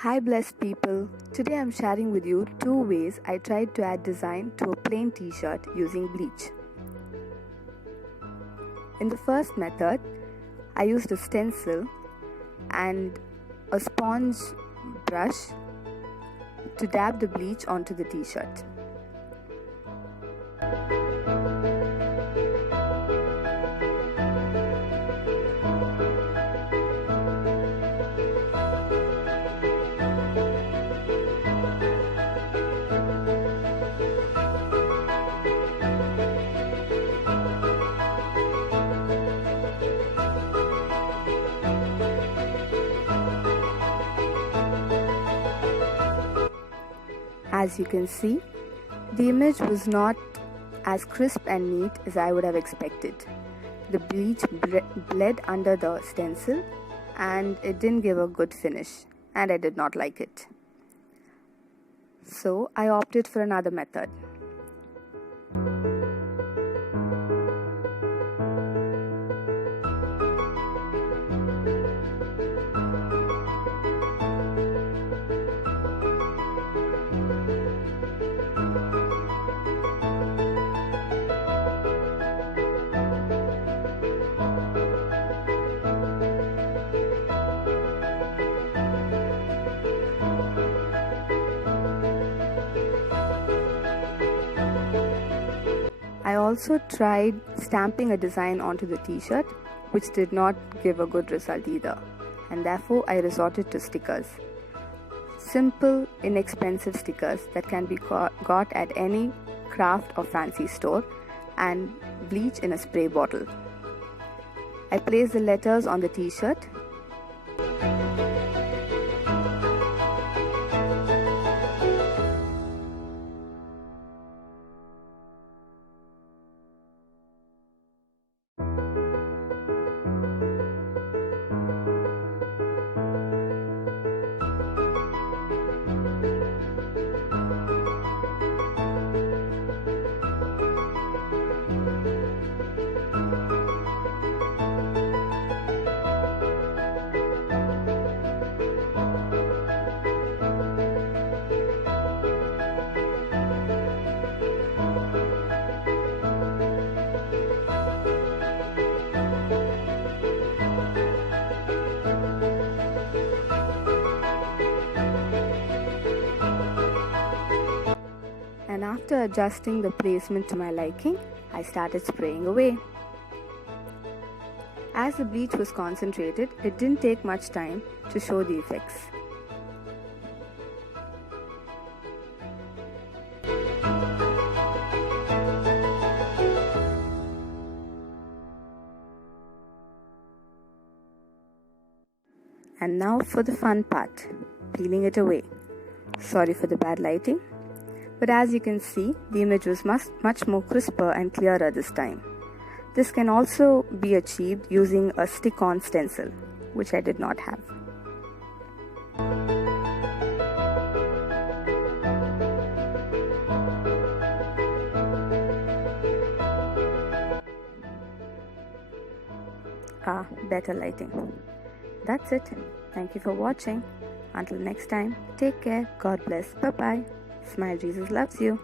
Hi blessed people, today I'm sharing with you 2 ways I tried to add design to a plain t-shirt using bleach. In the first method, I used a stencil and a sponge brush to dab the bleach onto the t-shirt. As you can see, the image was not as crisp and neat as I would have expected. The bleach bled under the stencil and it didn't give a good finish, and I did not like it. So I opted for another method. I also tried stamping a design onto the t-shirt, which did not give a good result either, and therefore I resorted to stickers. Simple, inexpensive stickers that can be got at any craft or fancy store, and bleach in a spray bottle. I placed the letters on the t-shirt. And after adjusting the placement to my liking, I started spraying away. As the bleach was concentrated, it didn't take much time to show the effects. And now for the fun part, peeling it away. Sorry for the bad lighting. But as you can see, the image was much more crisper and clearer this time. This can also be achieved using a stick-on stencil, which I did not have. Better lighting. That's it. Thank you for watching. Until next time, take care. God bless. Bye-bye. Smile, Jesus loves you.